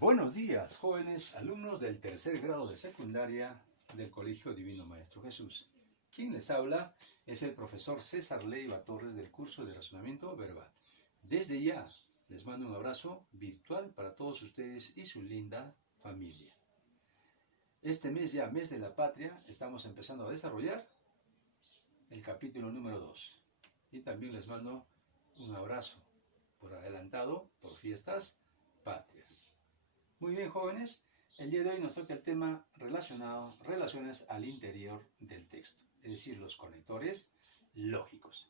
Buenos días, jóvenes alumnos del tercer grado de secundaria del Colegio Divino Maestro Jesús. Quien les habla es el profesor César Leiva Torres del curso de razonamiento verbal. Desde ya les mando un abrazo virtual para todos ustedes y su linda familia. Este mes ya, mes de la patria, estamos empezando a desarrollar el capítulo número 2. Y también les mando un abrazo por adelantado por fiestas patrias. Muy bien, jóvenes, el día de hoy nos toca el tema relacionado, relaciones al interior del texto, es decir, los conectores lógicos.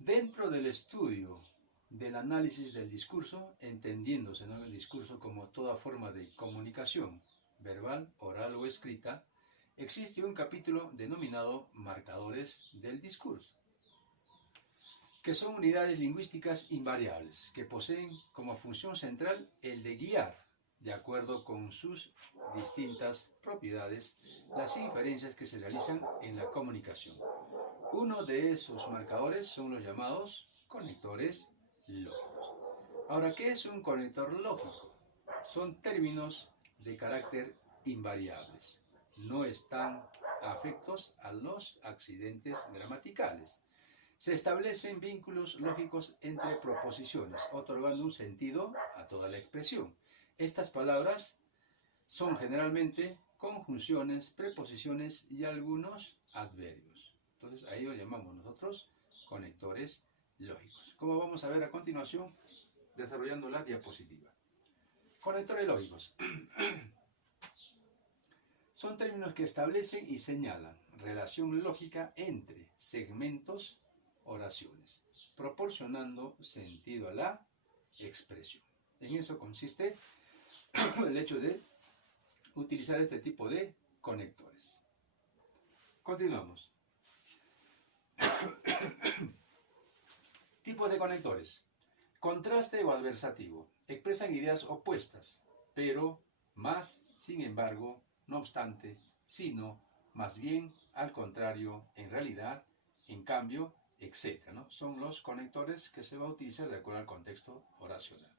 Dentro del estudio del análisis del discurso, entendiéndose, ¿no?, el discurso como toda forma de comunicación, verbal, oral o escrita, existe un capítulo denominado marcadores del discurso, que son unidades lingüísticas invariables, que poseen como función central el de guiar, de acuerdo con sus distintas propiedades, las inferencias que se realizan en la comunicación. Uno de esos marcadores son los llamados conectores lógicos. Ahora, ¿qué es un conector lógico? Son términos de carácter invariables. No están afectos a los accidentes gramaticales. Se establecen vínculos lógicos entre proposiciones, otorgando un sentido a toda la expresión. Estas palabras son generalmente conjunciones, preposiciones y algunos adverbios. Entonces, a ello llamamos nosotros conectores lógicos. Como vamos a ver a continuación, desarrollando la diapositiva. Conectores lógicos. Son términos que establecen y señalan relación lógica entre segmentos, oraciones, proporcionando sentido a la expresión. En eso consiste el hecho de utilizar este tipo de conectores. Continuamos. Tipos de conectores. Contraste o adversativo. Expresan ideas opuestas, pero más, sin embargo, no obstante, sino, más bien, al contrario, en realidad, en cambio, etc., ¿no? Son los conectores que se va a utilizar de acuerdo al contexto oracional.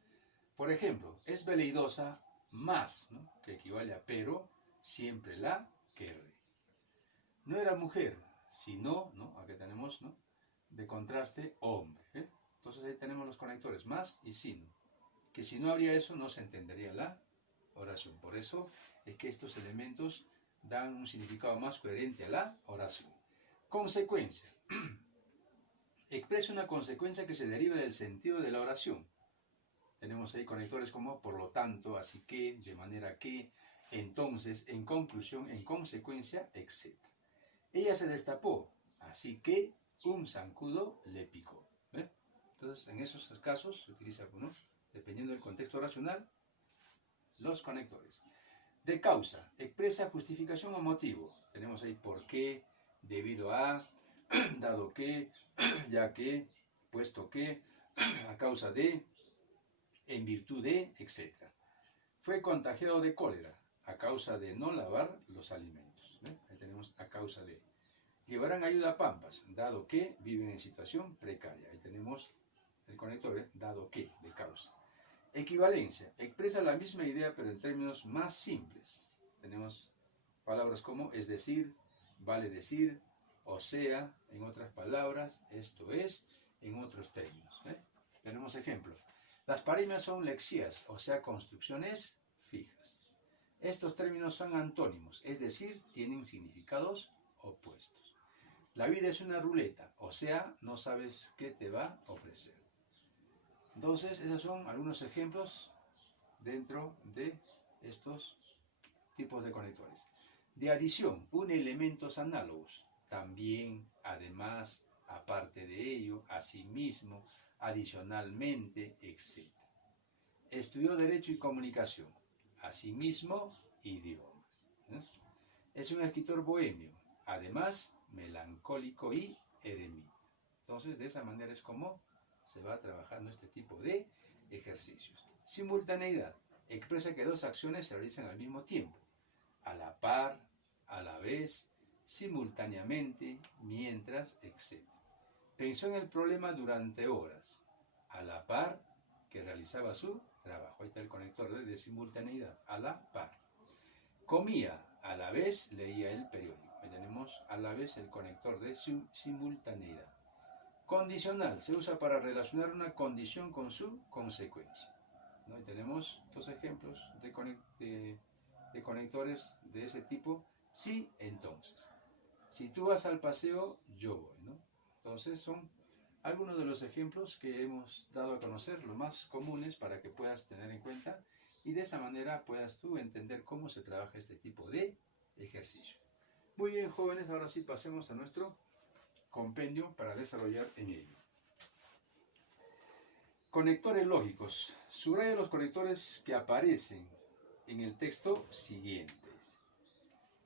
Por ejemplo, es veleidosa más, ¿no?, que equivale a pero, siempre la querré. No era mujer, sino, ¿no?, aquí tenemos, ¿no?, de contraste, hombre, ¿eh? Entonces ahí tenemos los conectores más y sino, que si no habría eso no se entendería la oración. Por eso es que estos elementos dan un significado más coherente a la oración. Consecuencia. Expresa una consecuencia que se deriva del sentido de la oración. Tenemos ahí conectores como por lo tanto, así que, de manera que, entonces, en conclusión, en consecuencia, etc. Ella se destapó, así que un zancudo le picó. ¿Eh? Entonces, en esos casos se utiliza, ¿no?, dependiendo del contexto oracional, los conectores. De causa, expresa justificación o motivo. Tenemos ahí por qué, debido a, dado que, ya que, puesto que, a causa de, en virtud de, etc. Fue contagiado de cólera a causa de no lavar los alimentos. ¿Eh? Ahí tenemos a causa de. Llevarán ayuda a Pampas, dado que viven en situación precaria. Ahí tenemos el conector, ¿eh?, dado que, de causa. Equivalencia. Expresa la misma idea pero en términos más simples. Tenemos palabras como es decir, vale decir, o sea, en otras palabras, esto es, en otros términos. ¿Eh? Tenemos ejemplo. Las parejas son lexías, o sea, construcciones fijas. Estos términos son antónimos, es decir, tienen significados opuestos. La vida es una ruleta, o sea, no sabes qué te va a ofrecer. Entonces, esos son algunos ejemplos dentro de estos tipos de conectores. De adición, une elementos análogos. También, además, aparte de ello, asimismo, adicionalmente, etc. Estudió Derecho y Comunicación. Asimismo, idiomas. ¿Eh? Es un escritor bohemio. Además, melancólico y eremita. Entonces, de esa manera es como se va trabajando este tipo de ejercicios. Simultaneidad. Expresa que dos acciones se realizan al mismo tiempo. A la par, a la vez, simultáneamente, mientras, etc. Pensó en el problema durante horas. A la par que realizaba su trabajo. Ahí está el conector de simultaneidad, a la par. Comía, a la vez leía el periódico. Ahí tenemos a la vez el conector de simultaneidad. Condicional, se usa para relacionar una condición con su consecuencia, ¿no? Y tenemos dos ejemplos de conectores de ese tipo. Sí, entonces. Si tú vas al paseo, yo voy, ¿no? Entonces son algunos de los ejemplos que hemos dado a conocer, los más comunes, para que puedas tener en cuenta y de esa manera puedas tú entender cómo se trabaja este tipo de ejercicio. Muy bien, jóvenes, ahora sí pasemos a nuestro compendio para desarrollar en ello. Conectores lógicos. Subraya los conectores que aparecen en el texto siguientes.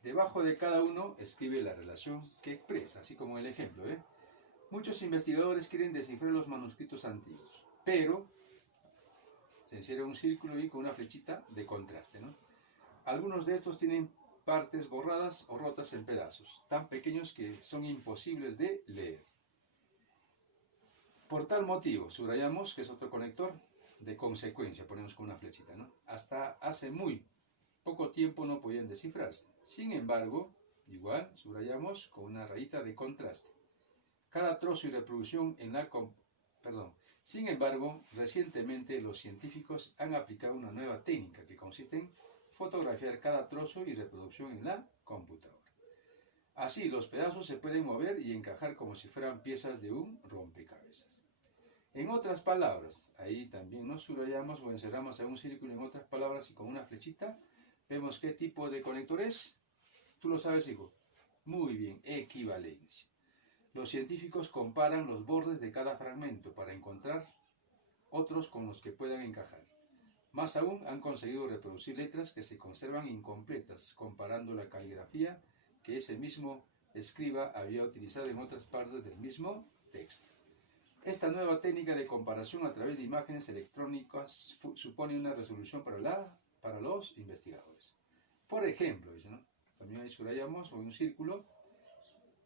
Debajo de cada uno escribe la relación que expresa, así como el ejemplo, ¿eh? Muchos investigadores quieren descifrar los manuscritos antiguos, pero se encierra un círculo y con una flechita de contraste, ¿no? Algunos de estos tienen partes borradas o rotas en pedazos, tan pequeños que son imposibles de leer. Por tal motivo, subrayamos que es otro conector de consecuencia, ponemos con una flechita, ¿no? Hasta hace muy poco tiempo no podían descifrarse. Sin embargo, igual subrayamos con una rayita de contraste. Cada trozo y reproducción en la... Sin embargo, recientemente los científicos han aplicado una nueva técnica que consiste en fotografiar cada trozo y reproducción en la computadora. Así, los pedazos se pueden mover y encajar como si fueran piezas de un rompecabezas. En otras palabras, ahí también nos subrayamos o encerramos en un círculo, en otras palabras, y con una flechita, vemos qué tipo de conector es. ¿Tú lo sabes, hijo? Muy bien, equivalencia. Los científicos comparan los bordes de cada fragmento para encontrar otros con los que puedan encajar. Más aún, han conseguido reproducir letras que se conservan incompletas, comparando la caligrafía que ese mismo escriba había utilizado en otras partes del mismo texto. Esta nueva técnica de comparación a través de imágenes electrónicas supone una resolución para los investigadores. Por ejemplo, ¿no? También ahí subrayamos un círculo.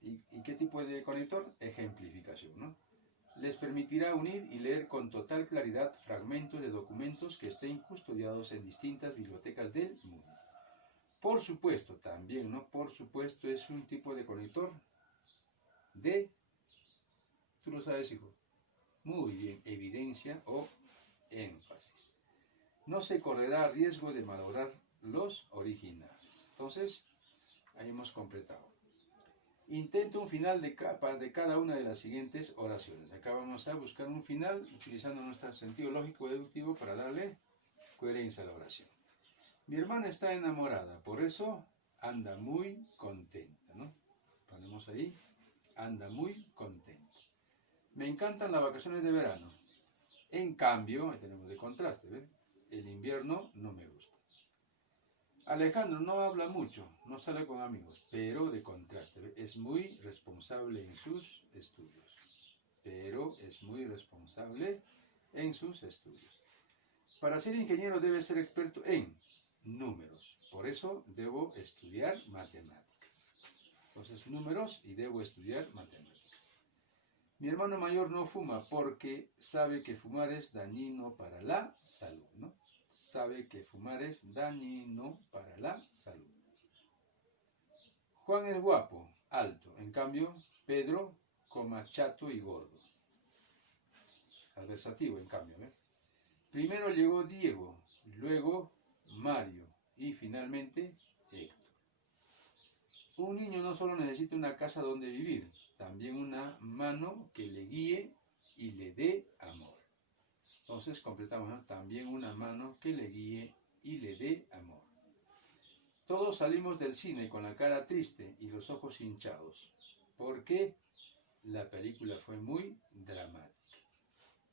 ¿Y qué tipo de conector? Ejemplificación, ¿no? Les permitirá unir y leer con total claridad fragmentos de documentos que estén custodiados en distintas bibliotecas del mundo. Por supuesto, también, ¿no? Por supuesto, es un tipo de conector de... ¿Tú lo sabes, hijo? Muy bien, evidencia o énfasis. No se correrá riesgo de malograr los originales. Entonces, ahí hemos completado. Intenta un final de cada una de las siguientes oraciones. Acá vamos a buscar un final utilizando nuestro sentido lógico deductivo para darle coherencia a la oración. Mi hermana está enamorada, por eso anda muy contenta, ¿no? Ponemos ahí, anda muy contenta. Me encantan las vacaciones de verano. En cambio, ahí tenemos de contraste, ¿ven? El invierno no me gusta. Alejandro no habla mucho, no sale con amigos, pero de contraste, ¿ve? Es muy responsable en sus estudios. Pero es muy responsable en sus estudios. Para ser ingeniero debe ser experto en números, por eso debo estudiar matemáticas. Entonces, números y debo estudiar matemáticas. Mi hermano mayor no fuma porque sabe que fumar es dañino para la salud, ¿no? Sabe que fumar es dañino para la salud. Juan es guapo, alto, en cambio Pedro, chato y gordo. Adversativo, en cambio, ¿eh? Primero llegó Diego, luego Mario y finalmente Héctor. Un niño no solo necesita una casa donde vivir, también una mano que le guíe y le dé amor. Entonces completamos, ¿no? También una mano que le guíe y le dé amor. Todos salimos del cine con la cara triste y los ojos hinchados, porque la película fue muy dramática.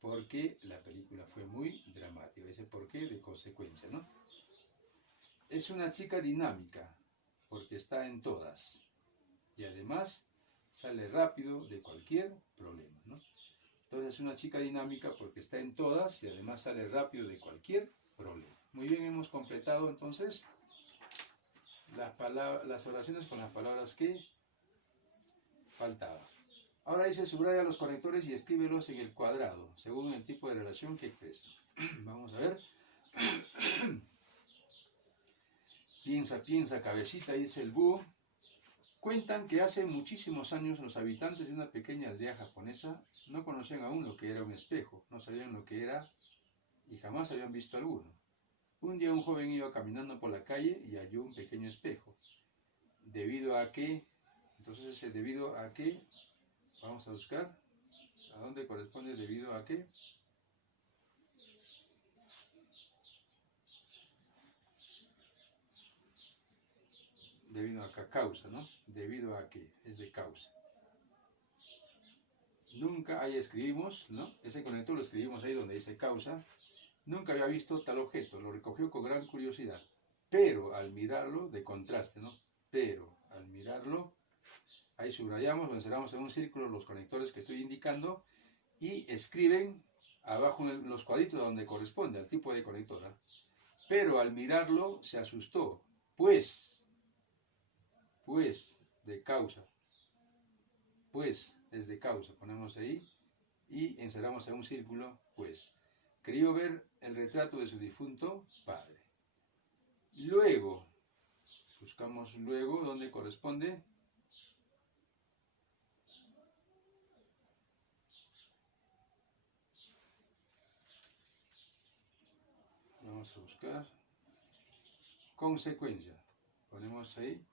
Porque la película fue muy dramática. Ese por qué de consecuencia, ¿no? Es una chica dinámica, porque está en todas. Y además sale rápido de cualquier problema, ¿no? Entonces es una chica dinámica porque está en todas y además sale rápido de cualquier problema. Muy bien, hemos completado entonces las oraciones con las palabras que faltaban. Ahora dice, subraya los conectores y escríbelos en el cuadrado, según el tipo de relación que expresan. Vamos a ver. Piensa, piensa, cabecita, dice el búho. Cuentan que hace muchísimos años los habitantes de una pequeña aldea japonesa no conocían aún lo que era un espejo, no sabían lo que era y jamás habían visto alguno. Un día un joven iba caminando por la calle y halló un pequeño espejo. Debido a que, entonces ese debido a que, vamos a buscar, ¿a dónde corresponde debido a qué? Debido a causa, ¿no? Debido a qué, es de causa. Nunca, ahí escribimos, ¿no? Ese conector lo escribimos ahí donde dice causa. Nunca había visto tal objeto, lo recogió con gran curiosidad. Pero al mirarlo, de contraste, ¿no? Pero al mirarlo, ahí subrayamos o encerramos en un círculo los conectores que estoy indicando y escriben abajo en los cuadritos donde corresponde al tipo de conectora. Pero al mirarlo se asustó, pues, de causa, pues es de causa, ponemos ahí y encerramos en un círculo, pues. Creyó ver el retrato de su difunto padre. Luego, buscamos luego donde corresponde. Vamos a buscar consecuencia. Ponemos ahí,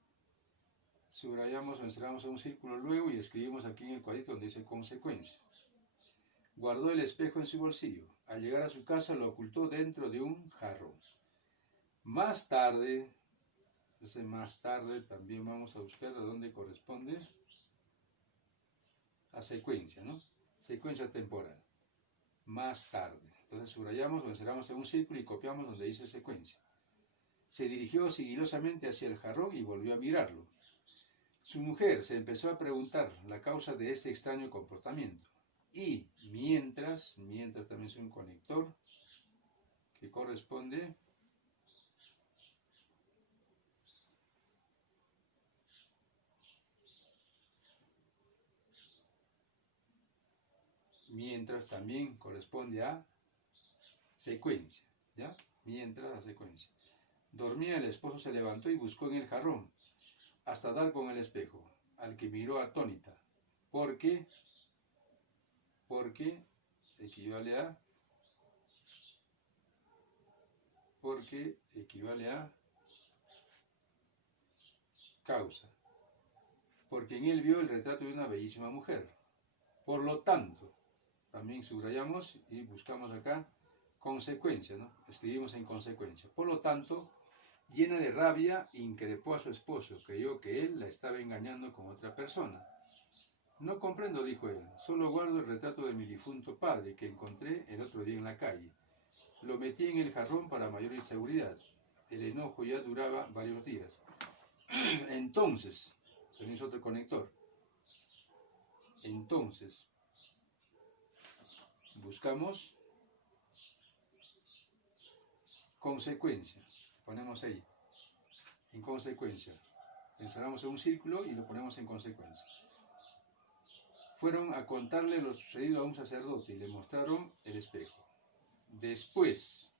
subrayamos o encerramos en un círculo luego y escribimos aquí en el cuadrito donde dice consecuencia. Guardó el espejo en su bolsillo. Al llegar a su casa lo ocultó dentro de un jarrón. Más tarde, ese más tarde también vamos a buscar a dónde corresponde a secuencia, ¿no? Secuencia temporal. Más tarde. Entonces subrayamos o encerramos en un círculo y copiamos donde dice secuencia. Se dirigió sigilosamente hacia el jarrón y volvió a mirarlo. Su mujer se empezó a preguntar la causa de este extraño comportamiento. Y mientras también es un conector que corresponde mientras también corresponde a secuencia, ¿ya? Mientras a secuencia. Dormía, el esposo se levantó y buscó en el jarrón hasta dar con el espejo, al que miró atónita, porque equivale a causa, porque en él vio el retrato de una bellísima mujer. Por lo tanto, también subrayamos y buscamos acá consecuencia, ¿no? Escribimos en consecuencia. Por lo tanto, llena de rabia, increpó a su esposo, creyó que él la estaba engañando con otra persona. No comprendo, dijo él, solo guardo el retrato de mi difunto padre que encontré el otro día en la calle. Lo metí en el jarrón para mayor seguridad. El enojo ya duraba varios días. Entonces, tenéis otro conector. Entonces, buscamos consecuencia. Ponemos ahí, en consecuencia. Encerramos en un círculo y lo ponemos en consecuencia. Fueron a contarle lo sucedido a un sacerdote y le mostraron el espejo. Después,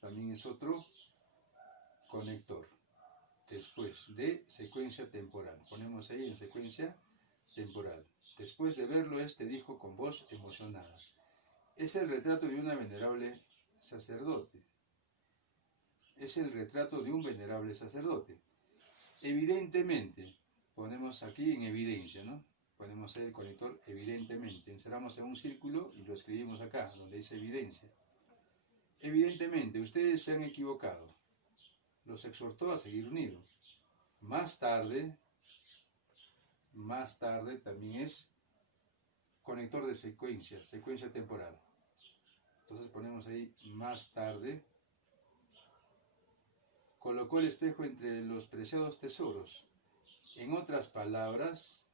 también es otro conector. Después de secuencia temporal. Ponemos ahí en secuencia temporal. Después de verlo, este dijo con voz emocionada: es el retrato de una venerable sacerdote. Es el retrato de un venerable sacerdote. Evidentemente, ponemos aquí en evidencia, ¿no? Ponemos el conector evidentemente. Encerramos en un círculo y lo escribimos acá, donde dice evidencia. Evidentemente, ustedes se han equivocado. Los exhortó a seguir unidos. Más tarde también es conector de secuencia, secuencia temporal. Entonces ponemos ahí más tarde. Colocó el espejo entre los preciados tesoros. En otras palabras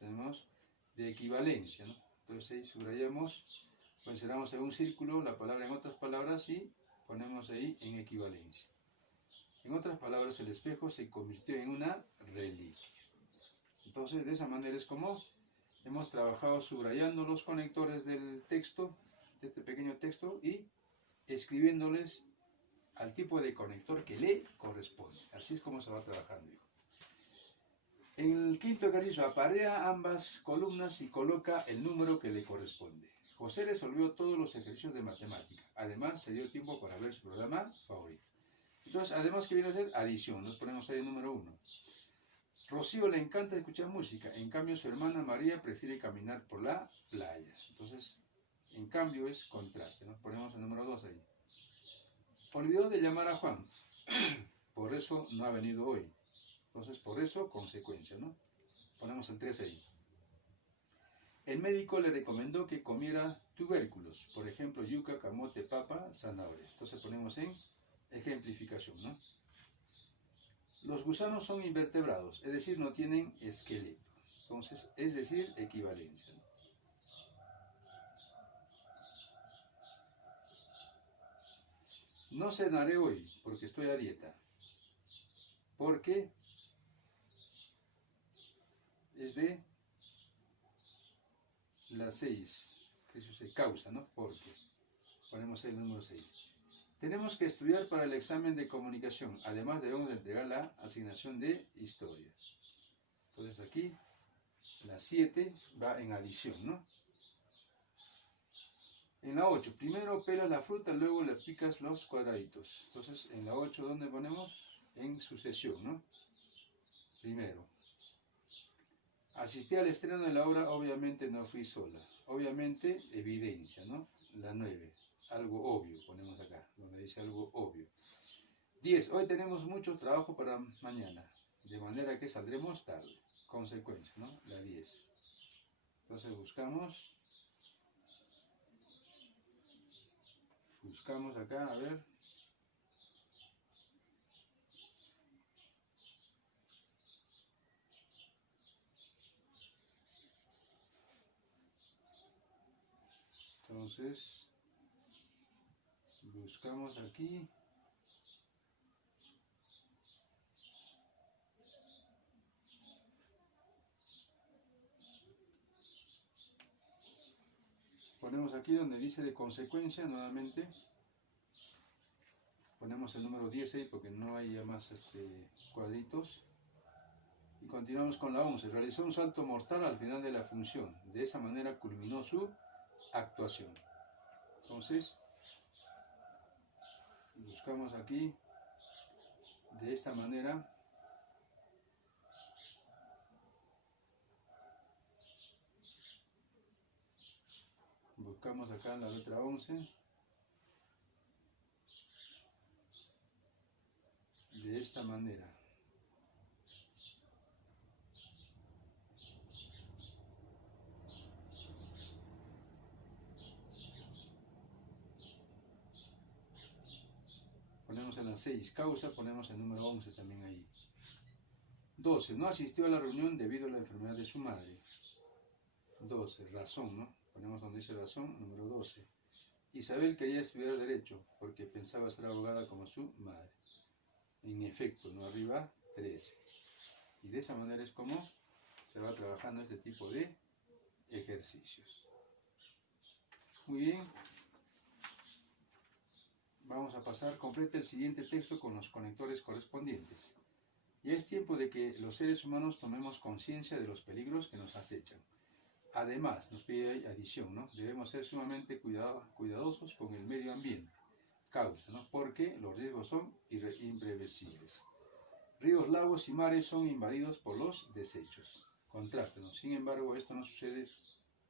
tenemos de equivalencia, ¿no? Entonces ahí subrayamos, o encerramos en un círculo la palabra en otras palabras y ponemos ahí en equivalencia. En otras palabras, el espejo se convirtió en una reliquia. Entonces, de esa manera es como hemos trabajado subrayando los conectores del texto de este pequeño texto y escribiéndoles al tipo de conector que le corresponde. Así es como se va trabajando, hijo. En el quinto ejercicio, aparea ambas columnas y coloca el número que le corresponde. José resolvió todos los ejercicios de matemática. Además, se dio tiempo para ver su programa favorito. Entonces, además, ¿qué viene a ser? Adición. Nos ponemos ahí el número 1. Rocío le encanta escuchar música. En cambio, su hermana María prefiere caminar por la playa. Entonces, en cambio, es contraste, ¿no? Ponemos el número 2 ahí. Olvidó de llamar a Juan. Por eso no ha venido hoy. Entonces, por eso, consecuencia, ¿no? Ponemos el 3 ahí. El médico le recomendó que comiera tubérculos, por ejemplo, yuca, camote, papa, zanahoria. Entonces ponemos en ejemplificación, ¿no? Los gusanos son invertebrados, es decir, no tienen esqueleto. Entonces, es decir, equivalencia, ¿no? No cenaré hoy porque estoy a dieta. Porque es de la 6, que eso se causa, ¿no? Porque ponemos ahí el número 6. Tenemos que estudiar para el examen de comunicación. Además, debemos de entregar la asignación de historia. Entonces aquí, la 7 va en adición, ¿no? En la 8, primero pelas la fruta, luego le picas los cuadraditos. Entonces, en la 8, ¿dónde ponemos? En sucesión, ¿no? Primero. Asistí al estreno de la obra, obviamente no fui sola. Obviamente, evidencia, ¿no? La 9, algo obvio, ponemos acá, donde dice algo obvio. 10, hoy tenemos mucho trabajo para mañana, de manera que saldremos tarde. Consecuencia, ¿no? La 10. Entonces buscamos acá, a ver. Entonces, buscamos aquí. Ponemos aquí donde dice de consecuencia, nuevamente. Ponemos el número 10 ahí porque no hay ya más cuadritos. Y continuamos con la 11. Realizó un salto mortal al final de la función. De esa manera culminó su actuación. Entonces, buscamos aquí de esta manera. Buscamos acá la letra 11. De esta manera. Ponemos en la 6 causa, ponemos el número 11 también ahí. 12. No asistió a la reunión debido a la enfermedad de su madre. 12. Razón, ¿no? Ponemos donde dice razón, número 12. Isabel quería estudiar Derecho porque pensaba ser abogada como su madre. En efecto, ¿no? Arriba, 13. Y de esa manera es como se va trabajando este tipo de ejercicios. Muy bien. Vamos a pasar, completa el siguiente texto con los conectores correspondientes. Ya es tiempo de que los seres humanos tomemos conciencia de los peligros que nos acechan. Además, nos pide adición, ¿no? Debemos ser sumamente cuidadosos con el medio ambiente. Causa, ¿no? Porque los riesgos son imprevisibles. Ríos, lagos y mares son invadidos por los desechos. Contraste, ¿no? Sin embargo, esto no sucede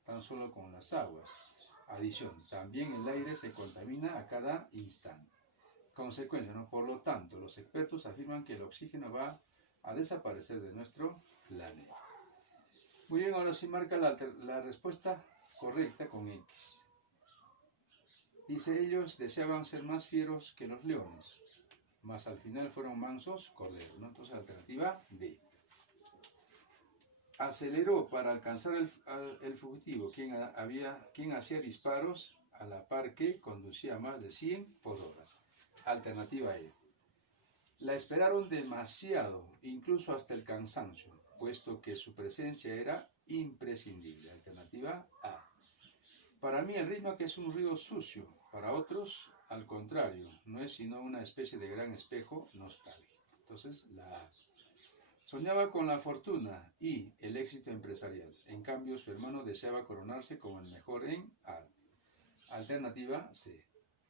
tan solo con las aguas. Adición, también el aire se contamina a cada instante. Consecuencia, ¿no? Por lo tanto, los expertos afirman que el oxígeno va a desaparecer de nuestro planeta. Muy bien, ahora sí marca la respuesta correcta con X. Dice, ellos deseaban ser más fieros que los leones, mas al final fueron mansos corderos, ¿no? Entonces, alternativa D. Aceleró para alcanzar el fugitivo, quien hacía disparos a la par que conducía a más de 100 por hora. Alternativa E. La esperaron demasiado, incluso hasta el cansancio, puesto que su presencia era imprescindible. Alternativa A. Para mí el rímac es un río sucio, para otros, al contrario, no es sino una especie de gran espejo nostálgico. Entonces, la A. Soñaba con la fortuna y el éxito empresarial. En cambio, su hermano deseaba coronarse como el mejor en arte. Alternativa C.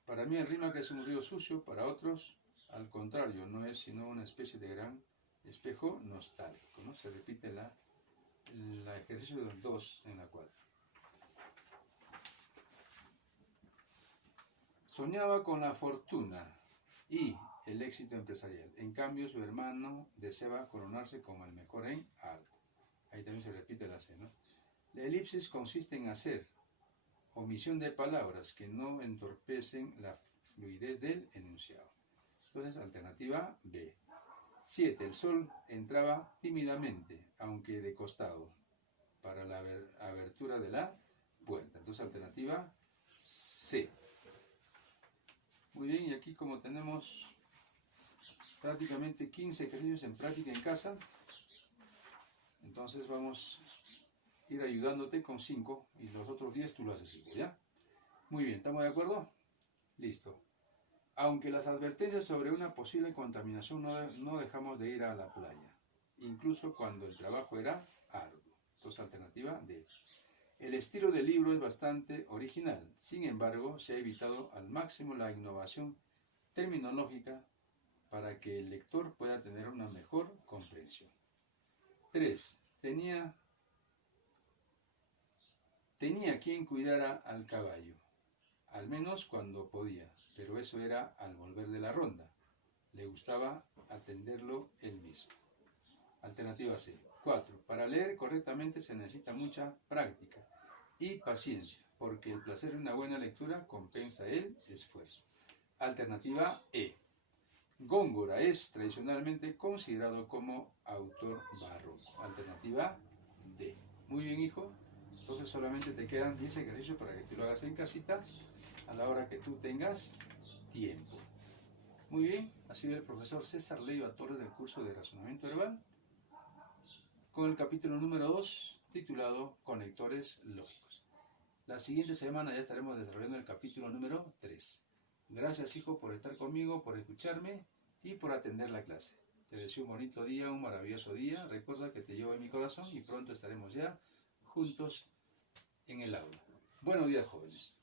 Para mí el rímac es un río sucio, para otros, al contrario, no es sino una especie de gran espejo nostálgico, ¿no? Se repite la ejercicio del 2 en la 4. Soñaba con la fortuna y el éxito empresarial. En cambio, su hermano deseaba coronarse como el mejor en arte. Ahí también se repite la C, ¿no? La elipsis consiste en hacer omisión de palabras que no entorpecen la fluidez del enunciado. Entonces, alternativa B. 7. El sol entraba tímidamente, aunque de costado, para la abertura de la puerta. Entonces, alternativa C. Muy bien, y aquí como tenemos prácticamente 15 ejercicios en práctica en casa, entonces vamos a ir ayudándote con 5 y los otros 10 tú lo haces 5, ¿ya? Muy bien, ¿estamos de acuerdo? Listo. Aunque las advertencias sobre una posible contaminación no dejamos de ir a la playa, incluso cuando el trabajo era arduo. Entonces, alternativa D. El estilo del libro es bastante original, sin embargo, se ha evitado al máximo la innovación terminológica para que el lector pueda tener una mejor comprensión. 3. Tenía quien cuidara al caballo, al menos cuando podía, pero eso era al volver de la ronda. Le gustaba atenderlo él mismo. Alternativa C. 4. Para leer correctamente se necesita mucha práctica y paciencia, porque el placer de una buena lectura compensa el esfuerzo. Alternativa E. Góngora es tradicionalmente considerado como autor barroco. Alternativa D. Muy bien, hijo. Entonces solamente te quedan 10 ejercicios para que tú lo hagas en casita a la hora que tú tengas tiempo. Muy bien, ha sido el profesor César Leiva Torres del curso de razonamiento verbal con el capítulo número 2 titulado Conectores lógicos. La siguiente semana ya estaremos desarrollando el capítulo número 3. Gracias, hijo, por estar conmigo, por escucharme y por atender la clase. Te deseo un bonito día, un maravilloso día. Recuerda que te llevo en mi corazón y pronto estaremos ya juntos en el aula. Buenos días, jóvenes.